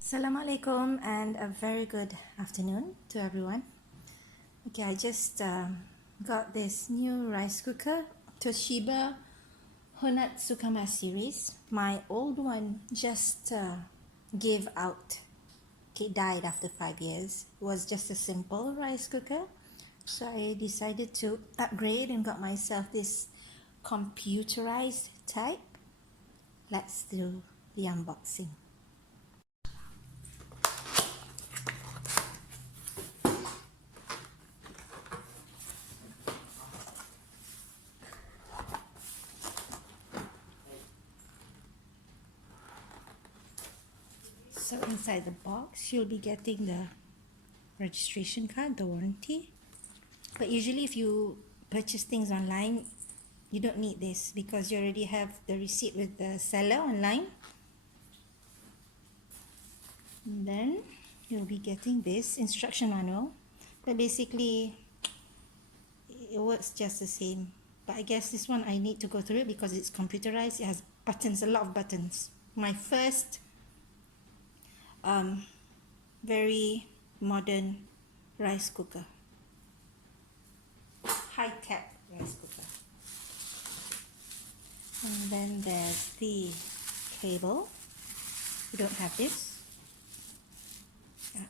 Assalamu alaikum and a very good afternoon to everyone. Okay, I just got this new rice cooker, Toshiba Honatsukama Series. My old one just gave out. Okay, died after 5 years. It was just a simple rice cooker. So I decided to upgrade and got myself this computerized type. Let's do the unboxing. So inside the box, you'll be getting the registration card, the warranty. But usually if you purchase things online, you don't need this because you already have the receipt with the seller online. And then you'll be getting this instruction manual. But basically, it works just the same. But I guess this one I need to go through it because it's computerized. It has buttons, a lot of buttons. My first very modern rice cooker, high-tech rice cooker. And then there's the cable. We don't have this.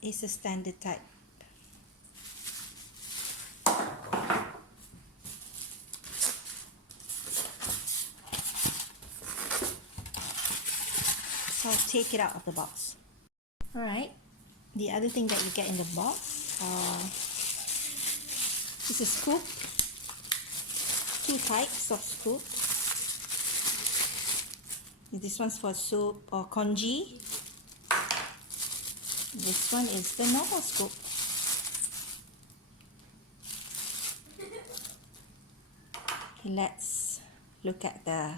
It's a standard type. So I'll take it out of the box. Alright, the other thing that you get in the box is a scoop. Two types of scoop. This one's for soup or congee. This one is the normal scoop. Okay, let's look at the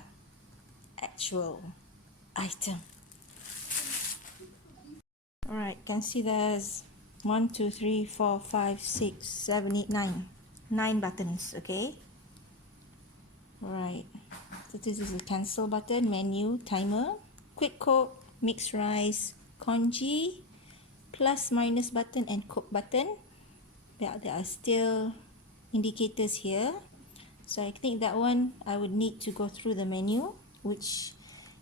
actual item. Alright, can see there's 1, 2, 3, 4, 5, 6, 7, 8, 9. 9 buttons, okay? Alright, so this is a cancel button, menu, timer, quick cook, mixed rice, congee, plus minus button and cook button. There are still indicators here. So I think that one I would need to go through the menu, which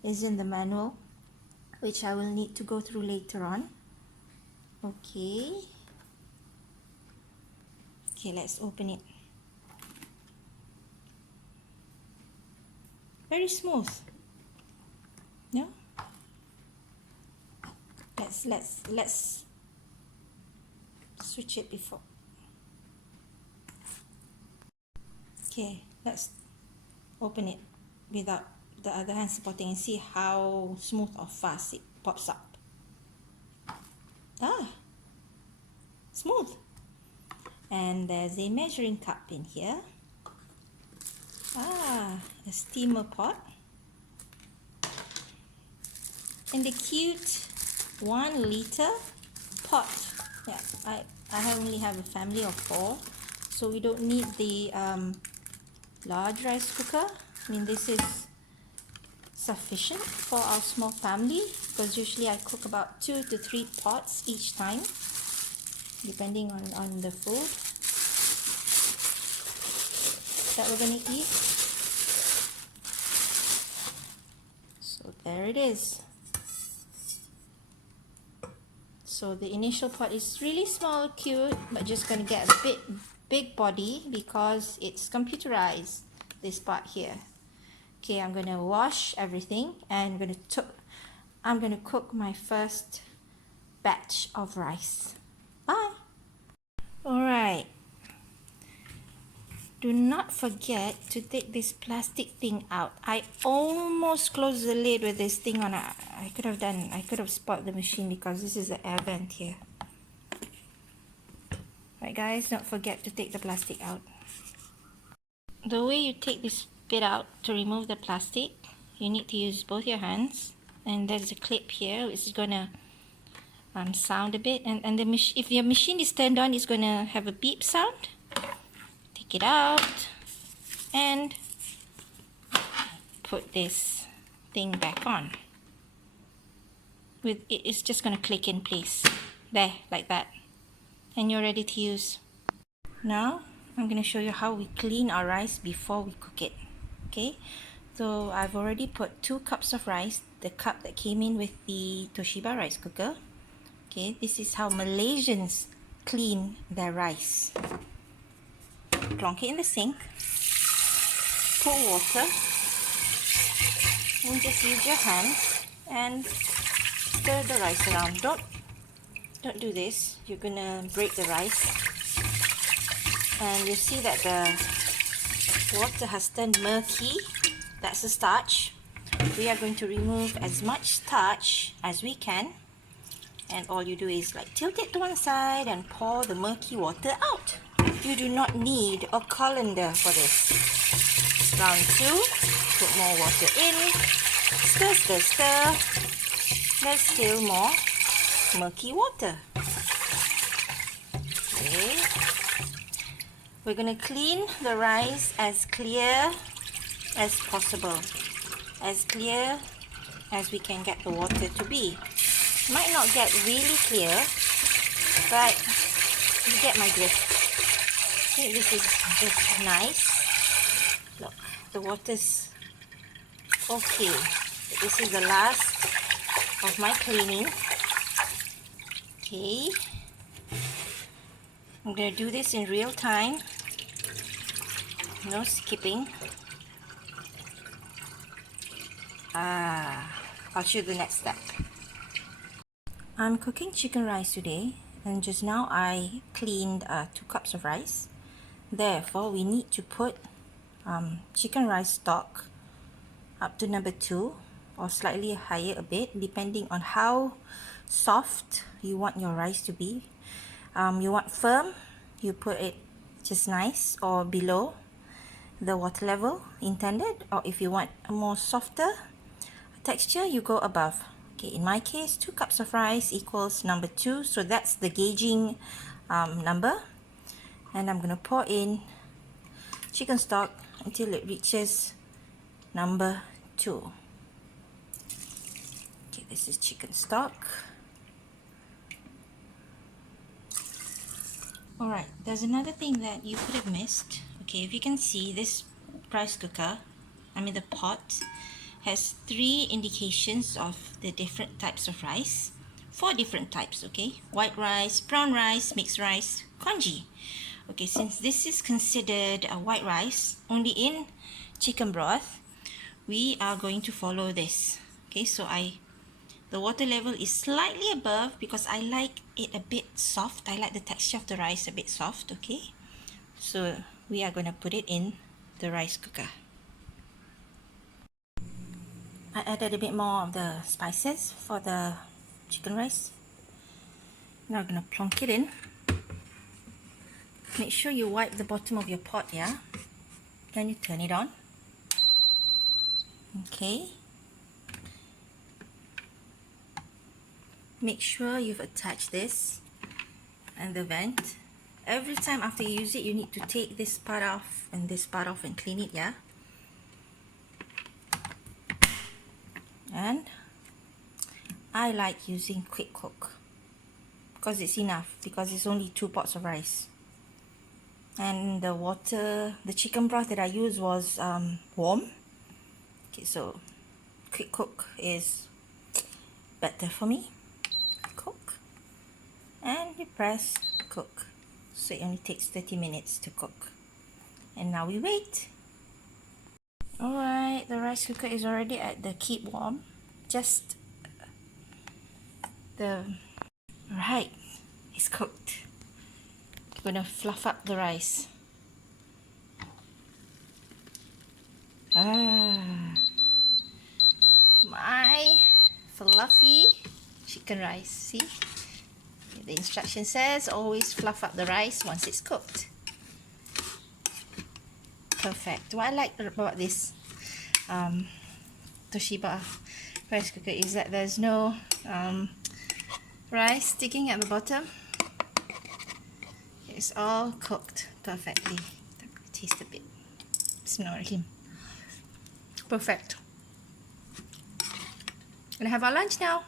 is in the manual, which I will need to go through later on. Okay, let's open it. Very smooth. No? Let's switch it before. Okay, let's open it without the other hand supporting and see how smooth or fast it pops up. Smooth. And there's a measuring cup in here. A steamer pot. And the cute 1 liter pot. Yeah, I only have a family of 4, so we don't need the large rice cooker. I mean, this is sufficient for our small family because usually I cook about 2 to 3 pots each time, depending on the food that we're going to eat. So there it is. So the initial pot is really small, cute, but just going to get a big body because it's computerized, this part here. Okay, I'm going to wash everything and I'm going to cook my first batch of rice. Bye! Alright, do not forget to take this plastic thing out. I almost closed the lid with this thing on. I could have spoiled the machine because this is the air vent here. Right guys, don't forget to take the plastic out. The way you take this bit out to remove the plastic, you need to use both your hands, and there's a clip here which is gonna sound a bit, and if your machine is turned on, it's gonna have a beep sound. Take it out and put this thing back on. it's just going to click in place. There, like that. And you're ready to use. Now, I'm going to show you how we clean our rice before we cook it. Okay, so I've already put 2 cups of rice, the cup that came in with the Toshiba rice cooker. Okay, this is how Malaysians clean their rice. Plonk it in the sink, pour water, and just use your hands and stir the rice around. Don't do this, you're gonna break the rice. And you see that the water has turned murky. That's the starch. We are going to remove as much starch as we can, and all you do is like tilt it to one side and pour the murky water out. You do not need a colander for this. Round 2, put more water in, stir, stir, stir. There's still more murky water. Okay. We're going to clean the rice as clear as possible. As clear as we can get the water to be. Might not get really clear, but you get my drift. Okay, this is just nice. Look, the water's okay. This is the last of my cleaning. Okay. I'm going to do this in real time. No skipping. I'll show you the next step. I'm cooking chicken rice today, and just now I cleaned 2 cups of rice. Therefore, we need to put chicken rice stock up to number 2 or slightly higher a bit, depending on how soft you want your rice to be. You want firm, you put it just nice or below the water level intended, or if you want a more softer texture, you go above. Okay, in my case, 2 cups of rice equals number 2, so that's the gauging number. And I'm going to pour in chicken stock until it reaches number 2. Okay, this is chicken stock. Alright, there's another thing that you could have missed. Okay, if you can see, this rice cooker, the pot, has 3 indications of the different types of rice. 4 different types, okay? White rice, brown rice, mixed rice, congee. Okay, since this is considered a white rice, only in chicken broth, we are going to follow this. Okay, so the water level is slightly above because I like it a bit soft. I like the texture of the rice a bit soft, okay? So we are going to put it in the rice cooker. I added a bit more of the spices for the chicken rice. Now I'm going to plonk it in. Make sure you wipe the bottom of your pot, yeah? Then you turn it on. Okay. Make sure you've attached this and the vent. Every time after you use it, you need to take this part off and this part off and clean it, yeah? And I like using quick cook because it's enough, because it's only 2 pots of rice. And the water, the chicken broth that I used was warm. Okay, so quick cook is better for me. Cook. And you press cook. So it only takes 30 minutes to cook. And now we wait. Alright, the rice cooker is already at the keep warm. Just right, it's cooked. I'm gonna fluff up the rice. My fluffy chicken rice. See? The instruction says always fluff up the rice once it's cooked. Perfect. What I like about this Toshiba rice cooker is that there's no rice sticking at the bottom. It's all cooked perfectly. Taste a bit. Bismillahirrahmanirrahim. Perfect. Gonna have our lunch now.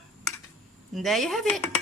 And there you have it.